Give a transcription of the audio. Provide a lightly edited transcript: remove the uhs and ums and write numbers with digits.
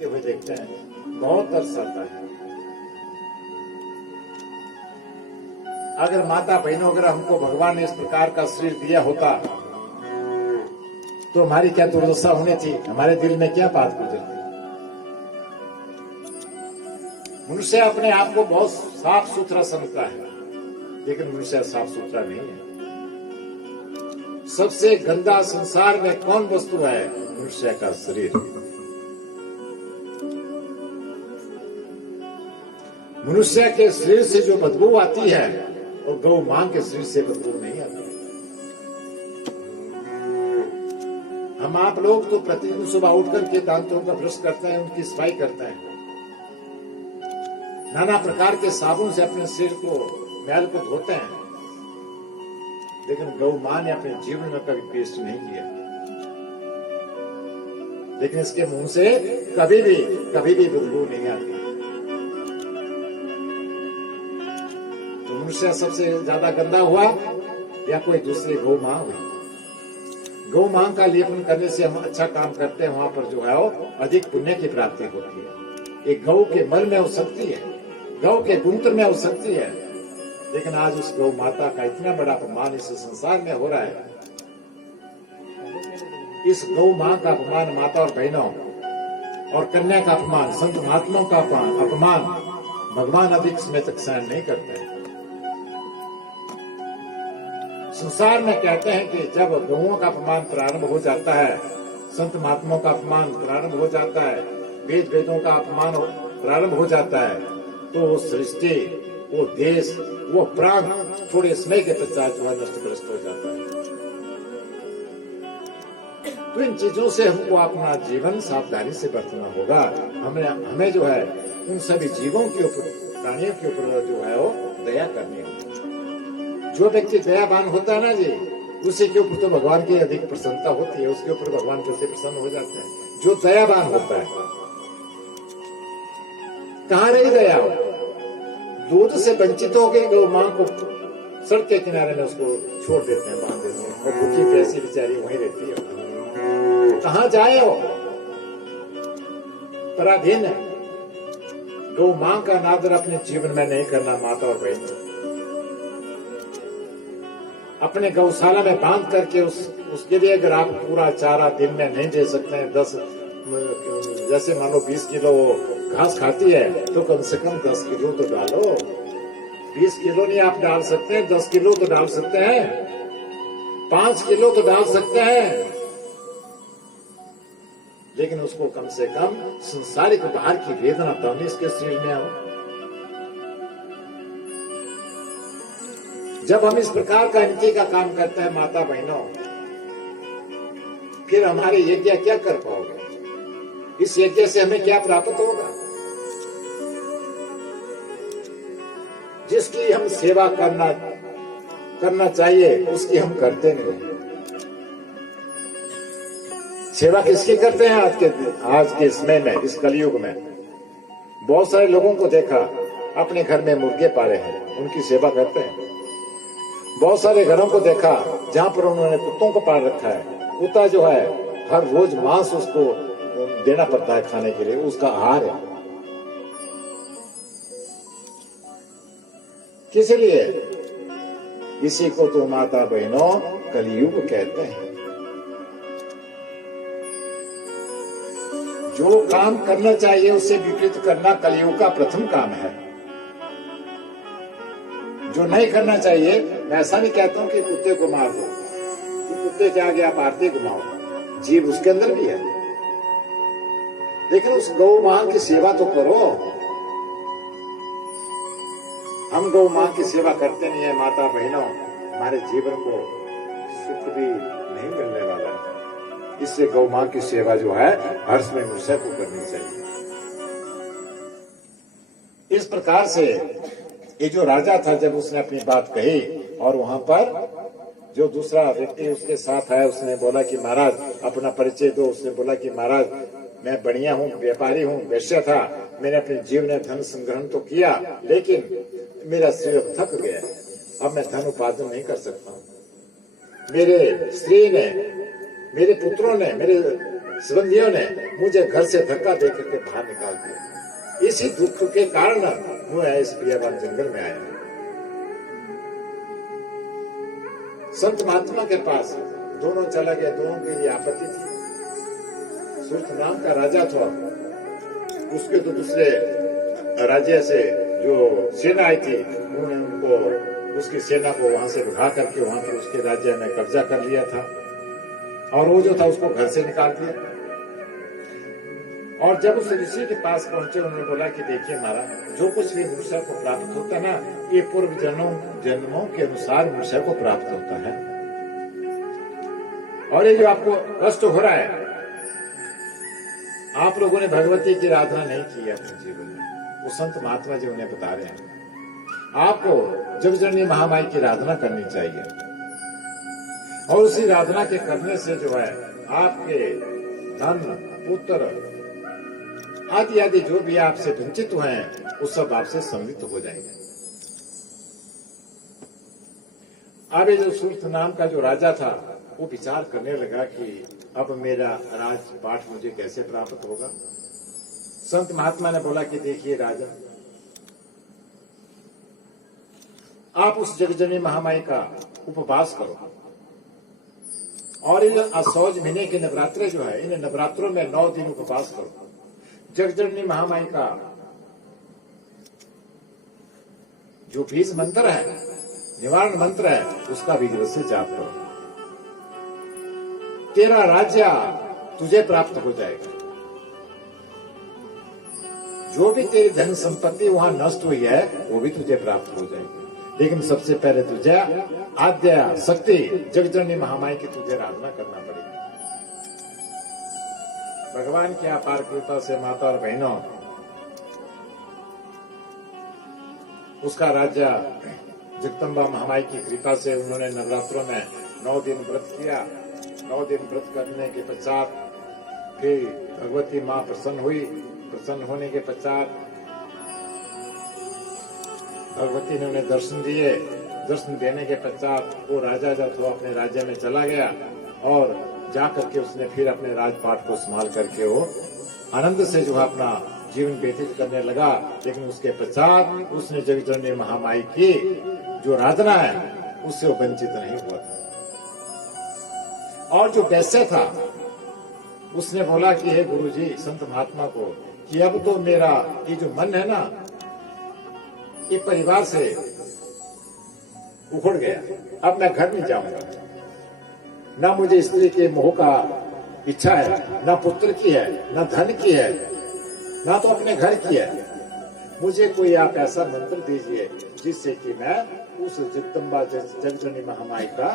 हुए देखते हैं, बहुत तरस आता है। अगर माता बहनों अगर हमको भगवान ने इस प्रकार का शरीर दिया होता तो हमारी क्या दुर्दशा होनी थी, हमारे दिल में क्या बात गुजरती। मनुष्य अपने आप को बहुत साफ सुथरा समझता है, लेकिन मनुष्य साफ सुथरा नहीं है। सबसे गंदा संसार में कौन वस्तु है? मनुष्य का शरीर। मनुष्य के शरीर से जो बदबू आती है और गौ मां के शरीर से बदबू नहीं आती। हम आप लोग तो प्रतिदिन सुबह उठकर के दांतों का ब्रश करते हैं, उनकी सफाई करते हैं, नाना प्रकार के साबुन से अपने सिर को मैल को धोते हैं, लेकिन गौ मां ने अपने जीवन में कभी पेस्ट नहीं किया। लेकिन इसके मुंह से कभी भी बदबू नहीं आती। तो मनुष्य सबसे ज्यादा गंदा हुआ या कोई दूसरी गौ मां हुई? गौ मां का लेपन करने से हम अच्छा काम करते हैं, वहां पर जो है वो अधिक पुण्य की प्राप्ति होती है। एक गौ के मल में हो सकती है, गौ के गुंत्र में हो सकती है, लेकिन आज उस गौ माता का इतना बड़ा अपमान इस संसार में हो रहा है। इस गौ मां का अपमान माता और बहनों और कन्या का अपमान, संत महात्माओं का अपमान भगवान अधिक समय तक सहन नहीं करते हैं। संसार में कहते हैं कि जब गौओं का अपमान प्रारंभ हो जाता है, संत महात्माओं का अपमान प्रारंभ हो जाता है, वेदों का अपमान प्रारंभ हो जाता है, तो वो सृष्टि, वो देश, वो प्राण थोड़े समय के पश्चात जो है नष्टग्रस्त हो जाता है। तो इन चीजों से हमको अपना जीवन सावधानी से बरतना होगा। हमें जो है उन सभी जीवों के ऊपर, प्राणियों के ऊपर जो है वो दया करनी होगी। जो व्यक्ति दयावान होता है ना जी, उसी के ऊपर तो भगवान की अधिक प्रसन्नता होती है, उसके ऊपर भगवान जल्दी प्रसन्न हो जाते हैं। जो दयावान होता है, कहाँ रही दया? दूध से वंचित हो गई गौ मां को सड़क के किनारे में उसको छोड़ देते हैं, बांध देते हैं, और भूखी प्यासी बेचारी वहीं रहती है। कहाँ जाए हो? पराधीन है। गौ मां का अनादर अपने जीवन में नहीं करना। माता और बहन अपने गौशाला में बांध करके उसके लिए अगर आप पूरा चारा दिन में नहीं दे सकते हैं, 10 जैसे मान लो 20 किलो घास खाती है, तो कम से कम 10 किलो तो डालो। 20 किलो नहीं आप डाल सकते हैं, 10 किलो तो डाल सकते हैं, 5 किलो तो डाल सकते हैं, लेकिन उसको कम से कम संसारिक बाहर की वेदना तो नहीं इसके शरीर में आओ। जब हम इस प्रकार का नीति का काम करते हैं माता बहनों, फिर हमारे यज्ञ क्या कर पाओगे? इस यज्ञ से हमें क्या प्राप्त होगा? जिसकी हम सेवा करना चाहिए उसकी हम करते नहीं। सेवा किसकी करते हैं? आज के समय में, इस कलयुग में बहुत सारे लोगों को देखा अपने घर में मुर्गे पाले हैं, उनकी सेवा करते हैं। बहुत सारे घरों को देखा जहां पर उन्होंने कुत्तों को पाल रखा है। कुत्ता जो है हर रोज मांस उसको देना पड़ता है खाने के लिए, उसका आहार है। किस लिए? इसी को तो माता बहनों कलयुग कहते हैं। जो काम करना चाहिए उससे विपरीत करना कलयुग का प्रथम काम है। जो नहीं करना चाहिए, मैं ऐसा नहीं कहता हूं कि कुत्ते को मार दो, कि कुत्ते के आगे आप आरती घुमाओ, जीव उसके अंदर भी है, लेकिन उस गौ मां की सेवा तो करो। हम गौ मां की सेवा करते नहीं है माता बहनों, हमारे जीवन को सुख भी नहीं मिलने वाला है। इससे गौ मां की सेवा जो है हर समय मनुष्य को करनी चाहिए। इस प्रकार से ये जो राजा था, जब उसने अपनी बात कही और वहां पर जो दूसरा व्यक्ति उसके साथ आया, उसने बोला कि महाराज अपना परिचय दो। उसने बोला कि महाराज मैं बढ़िया हूँ, व्यापारी हूँ, वैश्य था, मैंने अपने जीवन में धन संग्रहण तो किया, लेकिन मेरा शरीर थक गया, अब मैं धन उपार्जन नहीं कर सकता हूँ। मेरे स्त्री ने, मेरे पुत्रों ने, मेरे संबंधियों ने मुझे घर से धक्का देकर के बाहर निकाल दिया। इसी दुख के कारण मैं इस बियाबान जंगल में आया। संत महात्मा के पास दोनों चला गया, दोनों के लिए आपत्ति थी। सुरथ नाम का राजा था, उसके तो दूसरे राज्य से जो सेना आई थी उन्होंने उनको उसकी सेना को वहां से भगा करके वहां पर उसके राज्य में कब्जा कर लिया था और वो जो था उसको घर से निकाल दिया। और जब उस ऋषि के पास पहुंचे उन्होंने बोला कि देखिए महाराज, जो कुछ भी मनुष्य को प्राप्त होता है ना, ये पूर्व जन्मों के अनुसार मनुष्य को प्राप्त होता है। और ये जो आपको कष्ट हो रहा है, आप लोगों ने भगवती की आराधना नहीं की है अपने जीवन में। वो संत महात्मा जी उन्हें बता रहे हैं आपको जगजननी महामाई की आराधना करनी चाहिए। और उसी आराधना के करने से जो है आपके धन पुत्र आदि आदि जो भी आपसे वंचित हुए हैं वो सब आपसे समृद्ध हो जाएंगे। अब जो सुरथ नाम का जो राजा था वो विचार करने लगा कि अब मेरा राजपाट मुझे कैसे प्राप्त होगा। संत महात्मा ने बोला कि देखिए राजा, आप उस जगजननी महामाई का उपवास करो और इन असौज महीने के नवरात्रे जो है, इन नवरात्रों में 9 दिन उपवास करो। जगजननी महामाई का जो बीज मंत्र है, निवारण मंत्र है, उसका विधिवत से जाप करो। तेरा राज्य तुझे प्राप्त हो जाएगा। जो भी तेरी धन संपत्ति वहां नष्ट हुई है वो भी तुझे प्राप्त हो जाएगी। लेकिन सबसे पहले तुझे आद्या शक्ति जगजननी महामाई की तुझे आराधना करना पड़ेगी। भगवान की अपार कृपा से माता और बहनों, उसका राज्य जगदम्बा महामाई की कृपा से उन्होंने नवरात्रों में 9 दिन व्रत किया। 9 दिन व्रत करने के पश्चात फिर भगवती माँ प्रसन्न हुई। प्रसन्न होने के पश्चात भगवती ने उन्हें दर्शन दिए। दर्शन देने के पश्चात वो राजा जब तो अपने राज्य में चला गया और जा करके उसने फिर अपने राजपाट को संभाल करके वो आनंद से जो है अपना जीवन व्यतीत करने लगा। लेकिन उसके पश्चात उसने जगजननी महामाई की जो आराधना है उससे वो वंचित नहीं हुआ था। और जो वैश्य था उसने बोला कि हे गुरुजी, संत महात्मा को, कि अब तो मेरा ये जो मन है ना, ये परिवार से उखड़ गया। अब मैं घर नहीं जाऊंगा। ना मुझे स्त्री के मोह का इच्छा है, ना पुत्र की है, ना धन की है, ना तो अपने घर की है। मुझे कोई आप ऐसा मंत्र दीजिए जिससे कि मैं उस जगदम्बा जगजननी महामाई का